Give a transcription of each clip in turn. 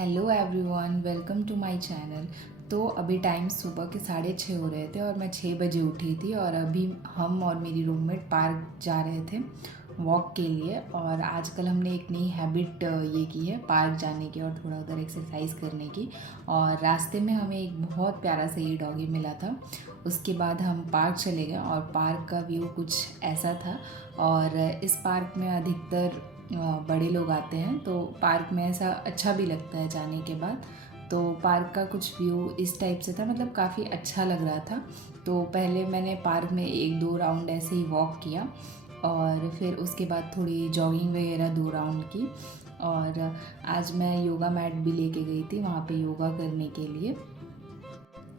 Hello everyone, welcome to my channel. तो अभी time सुबह के 6:30 हो रहे थे और मैं 6 बजे उठी थी और अभी हम और मेरी रूममेट पार्क जा रहे थे वॉक के लिए। और आजकल हमने एक नई हैबिट ये की है पार्क जाने की और थोड़ा उधर एक्सरसाइज करने की। और रास्ते में हमें एक बहुत प्यारा सा ये डॉगी मिला था। उसके बाद हम पार्क चले गए और पार्क का व्यू कुछ ऐसा था। और इस पार्क में अधिकतर बड़े लोग आते हैं, तो पार्क में ऐसा अच्छा भी लगता है जाने के बाद। तो पार्क का कुछ व्यू इस टाइप से था, मतलब काफ़ी अच्छा लग रहा था। तो पहले मैंने पार्क में 1-2 राउंड ऐसे ही वॉक किया और फिर उसके बाद थोड़ी जॉगिंग वगैरह 2 राउंड की। और आज मैं योगा मैट भी लेके गई थी वहाँ पे योगा करने के लिए।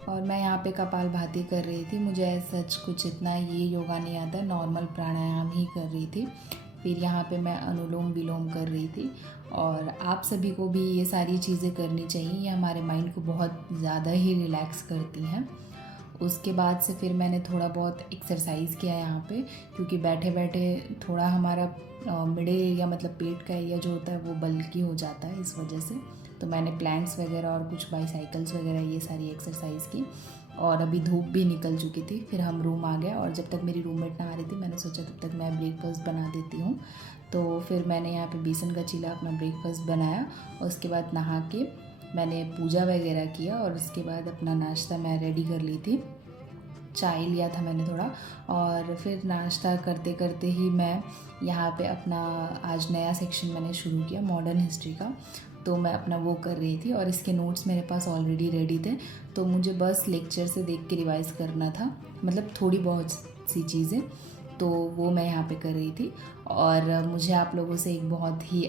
और मैं यहाँ पे कपालभाति कर रही थी। मुझे सच कुछ इतना ये योगा नहीं आता, नॉर्मल प्राणायाम ही कर रही थी। फिर यहाँ पे मैं अनुलोम विलोम कर रही थी। और आप सभी को भी ये सारी चीज़ें करनी चाहिए, ये हमारे माइंड को बहुत ज़्यादा ही रिलैक्स करती हैं। उसके बाद से फिर मैंने थोड़ा बहुत एक्सरसाइज किया यहाँ पे, क्योंकि बैठे बैठे थोड़ा हमारा मिडिल एरिया मतलब पेट का एरिया जो होता है वो बल्की हो जाता है इस वजह से। तो मैंने प्लैंक्स वगैरह और कुछ बाईसाइकिल्स वगैरह ये सारी एक्सरसाइज की। और अभी धूप भी निकल चुकी थी, फिर हम रूम आ गए। और जब तक मेरी रूममेट ना आ रही थी मैंने सोचा तब तक मैं ब्रेकफास्ट बना देती हूँ। तो फिर मैंने यहाँ पे बेसन का चीला अपना ब्रेकफास्ट बनाया और उसके बाद नहा के मैंने पूजा वगैरह किया। और उसके बाद अपना नाश्ता मैं रेडी कर ली थी, चाय लिया था मैंने थोड़ा। और फिर नाश्ता करते करते ही मैं यहाँ पे अपना आज नया सेक्शन मैंने शुरू किया मॉडर्न हिस्ट्री का। तो मैं अपना वो कर रही थी और इसके नोट्स मेरे पास ऑलरेडी रेडी थे। तो मुझे बस लेक्चर से देख के रिवाइज़ करना था, मतलब थोड़ी बहुत सी चीज़ें। तो वो मैं यहाँ पे कर रही थी। और मुझे आप लोगों से एक बहुत ही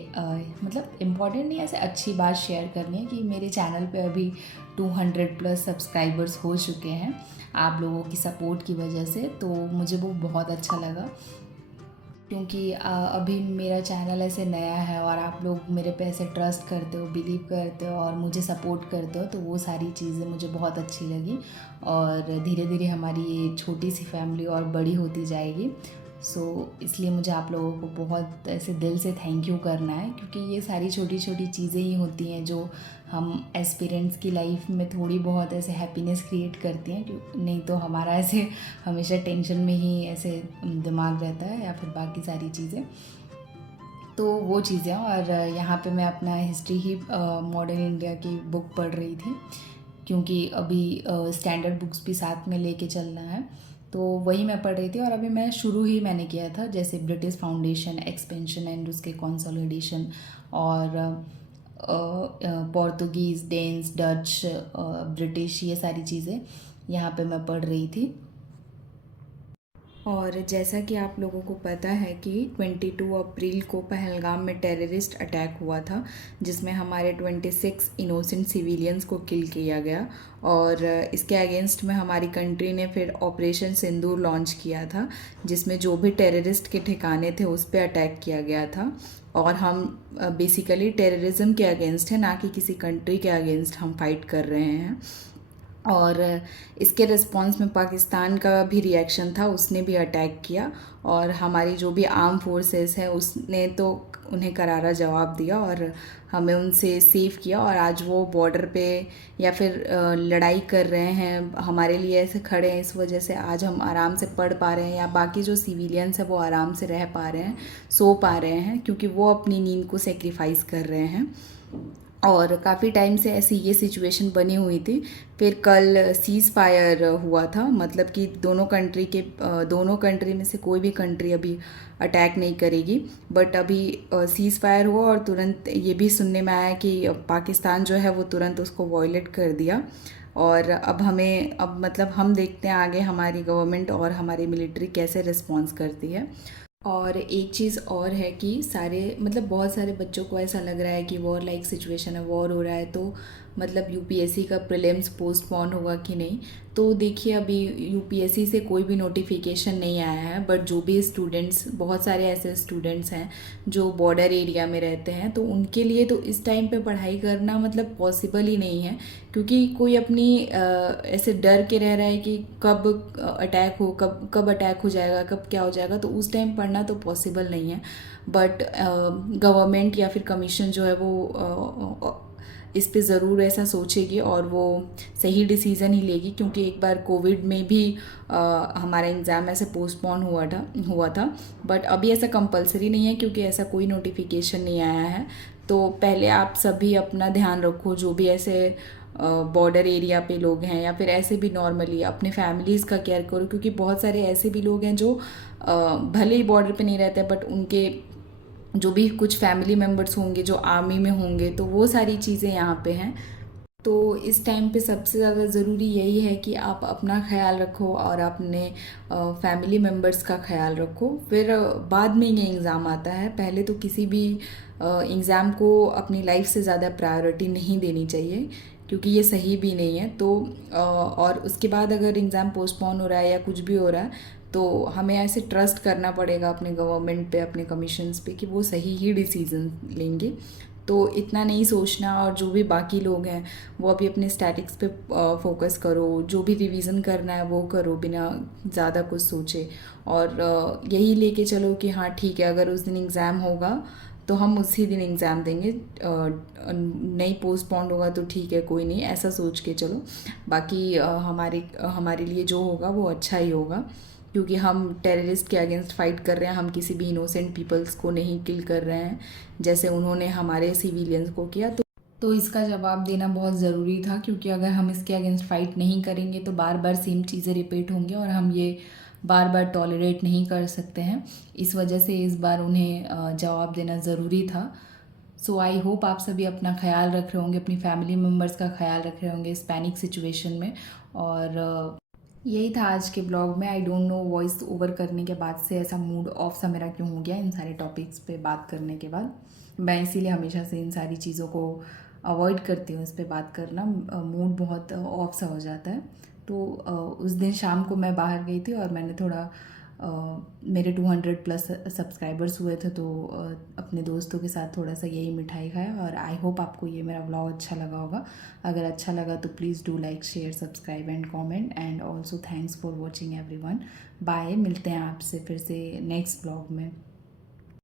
मतलब इम्पॉर्टेंट नहीं, ऐसे अच्छी बात शेयर करनी है कि मेरे चैनल पे अभी 200 प्लस सब्सक्राइबर्स हो चुके हैं आप लोगों की सपोर्ट की वजह से। तो मुझे वो बहुत अच्छा लगा, क्योंकि अभी मेरा चैनल ऐसे नया है और आप लोग मेरे पे ऐसे ट्रस्ट करते हो, बिलीव करते हो और मुझे सपोर्ट करते हो, तो वो सारी चीज़ें मुझे बहुत अच्छी लगी। और धीरे धीरे हमारी ये छोटी सी फैमिली और बड़ी होती जाएगी। इसलिए मुझे आप लोगों को बहुत ऐसे दिल से थैंक यू करना है, क्योंकि ये सारी छोटी छोटी चीज़ें ही होती हैं जो हम एस्पिरेंट्स की लाइफ में थोड़ी बहुत ऐसे हैप्पीनेस क्रिएट करती हैं। क्यों नहीं तो हमारा ऐसे हमेशा टेंशन में ही ऐसे दिमाग रहता है या फिर बाकी सारी चीज़ें। तो वो चीज़ें। और यहाँ पे मैं अपना हिस्ट्री ही मॉडर्न इंडिया की बुक पढ़ रही थी, क्योंकि अभी स्टैंडर्ड बुक्स भी साथ में लेके चलना है। तो वही मैं पढ़ रही थी। और अभी मैं शुरू ही मैंने किया था, जैसे ब्रिटिश फाउंडेशन, एक्सपेंशन एंड उसके कंसोलिडेशन, और पोर्तुगीज़, डेन्स, डच, ब्रिटिश, ये सारी चीज़ें यहाँ पे मैं पढ़ रही थी। और जैसा कि आप लोगों को पता है कि 22 अप्रैल को पहलगाम में टेररिस्ट अटैक हुआ था, जिसमें हमारे 26 इनोसेंट सिविलियंस को किल किया गया। और इसके अगेंस्ट में हमारी कंट्री ने फिर ऑपरेशन सिंदूर लॉन्च किया था, जिसमें जो भी टेररिस्ट के ठिकाने थे उस पर अटैक किया गया था। और हम बेसिकली टेररिज्म के अगेंस्ट हैं, ना कि किसी कंट्री के अगेंस्ट हम फाइट कर रहे हैं। और इसके रिस्पॉन्स में पाकिस्तान का भी रिएक्शन था, उसने भी अटैक किया। और हमारी जो भी आर्म फोर्सेस है उसने तो उन्हें करारा जवाब दिया और हमें उनसे सेव किया। और आज वो बॉर्डर पे या फिर लड़ाई कर रहे हैं, हमारे लिए ऐसे खड़े हैं। इस वजह से आज हम आराम से पढ़ पा रहे हैं, या बाकी जो सिविलियंस है वो आराम से रह पा रहे हैं, सो पा रहे हैं, क्योंकि वो अपनी नींद को सेक्रीफाइस कर रहे हैं। और काफ़ी टाइम से ऐसी ये सिचुएशन बनी हुई थी। फिर कल सीज़ फायर हुआ था, मतलब कि दोनों कंट्री में से कोई भी कंट्री अभी अटैक नहीं करेगी। बट अभी सीज़ फायर हुआ और तुरंत ये भी सुनने में आया कि पाकिस्तान जो है वो तुरंत उसको वॉयलेट कर दिया। और अब मतलब हम देखते हैं आगे हमारी गवर्नमेंट और हमारी मिलिट्री कैसे रिस्पॉन्स करती है। और एक चीज़ और है कि बहुत सारे बच्चों को ऐसा लग रहा है कि वॉर लाइक सिचुएशन है, वॉर हो रहा है, तो मतलब यूपीएससी का प्रीलिम्स पोस्टपोन होगा कि नहीं। तो देखिए, अभी यूपीएससी से कोई भी नोटिफिकेशन नहीं आया है, बट जो भी स्टूडेंट्स, बहुत सारे ऐसे स्टूडेंट्स हैं जो बॉर्डर एरिया में रहते हैं, तो उनके लिए तो इस टाइम पे पढ़ाई करना मतलब पॉसिबल ही नहीं है। क्योंकि कोई अपनी ऐसे डर के रह रहा है कि कब अटैक हो, कब कब अटैक हो जाएगा, कब क्या हो जाएगा, तो उस टाइम पढ़ना तो पॉसिबल नहीं है। बट गवर्नमेंट या फिर कमीशन जो है वो इस पे ज़रूर ऐसा सोचेगी और वो सही डिसीज़न ही लेगी, क्योंकि एक बार कोविड में भी हमारा एग्ज़ाम ऐसे पोस्टपोन हुआ था। बट अभी ऐसा कंपलसरी नहीं है, क्योंकि ऐसा कोई नोटिफिकेशन नहीं आया है। तो पहले आप सभी अपना ध्यान रखो, जो भी ऐसे बॉर्डर एरिया पे लोग हैं या फिर ऐसे भी नॉर्मली अपने फैमिलीज़ का केयर करो, क्योंकि बहुत सारे ऐसे भी लोग हैं जो भले ही बॉर्डर पे नहीं रहते बट उनके जो भी कुछ फैमिली मेम्बर्स होंगे जो आर्मी में होंगे, तो वो सारी चीज़ें यहाँ पे हैं। तो इस टाइम पे सबसे ज़्यादा ज़रूरी यही है कि आप अपना ख्याल रखो और अपने फैमिली मेम्बर्स का ख्याल रखो। फिर बाद में ये एग्ज़ाम आता है। पहले तो किसी भी एग्ज़ाम को अपनी लाइफ से ज़्यादा प्रायोरिटी नहीं देनी चाहिए, क्योंकि ये सही भी नहीं है। तो और उसके बाद अगर एग्ज़ाम पोस्टपोन हो रहा है या कुछ भी हो रहा है, तो हमें ऐसे ट्रस्ट करना पड़ेगा अपने गवर्नमेंट पे, अपने कमीशंस पे, कि वो सही ही डिसीज़न लेंगे। तो इतना नहीं सोचना। और जो भी बाकी लोग हैं वो अभी अपने स्टैटिक्स पे फोकस करो, जो भी रिवीजन करना है वो करो बिना ज़्यादा कुछ सोचे। और यही लेके चलो कि हाँ ठीक है, अगर उस दिन एग्ज़ाम होगा तो हम उसी दिन एग्ज़ाम देंगे, नहीं पोस्टपोन्ड होगा तो ठीक है, कोई नहीं, ऐसा सोच के चलो। बाकी हमारे लिए जो होगा वो अच्छा ही होगा, क्योंकि हम टेररिस्ट के अगेंस्ट फाइट कर रहे हैं। हम किसी भी इनोसेंट पीपल्स को नहीं किल कर रहे हैं जैसे उन्होंने हमारे सिविलियंस को किया। तो इसका जवाब देना बहुत ज़रूरी था, क्योंकि अगर हम इसके अगेंस्ट फाइट नहीं करेंगे तो बार बार सेम चीज़ें रिपीट होंगी और हम ये बार बार टॉलरेट नहीं कर सकते हैं। इस वजह से इस बार उन्हें जवाब देना ज़रूरी था। सो आई होप आप सभी अपना ख्याल रख रहे होंगे, अपनी फैमिली मेम्बर्स का ख्याल रख रहे होंगे इस पैनिक सिचुएशन में। और यही था आज के ब्लॉग में। I don't know, voice over करने के बाद से ऐसा मूड ऑफ सा मेरा क्यों हो गया इन सारे टॉपिक्स पे बात करने के बाद। मैं इसीलिए हमेशा से इन सारी चीज़ों को अवॉइड करती हूँ, इस पे बात करना। मूड बहुत ऑफ सा हो जाता है। तो उस दिन शाम को मैं बाहर गई थी और मैंने थोड़ा मेरे 200 प्लस सब्सक्राइबर्स हुए थे, तो अपने दोस्तों के साथ थोड़ा सा यही मिठाई खाया। और आई होप आपको ये मेरा व्लॉग अच्छा लगा होगा। अगर अच्छा लगा तो please do like, share, subscribe and comment. And also thanks for watching everyone. Bye. मिलते हैं आपसे फिर से नेक्स्ट व्लॉग में।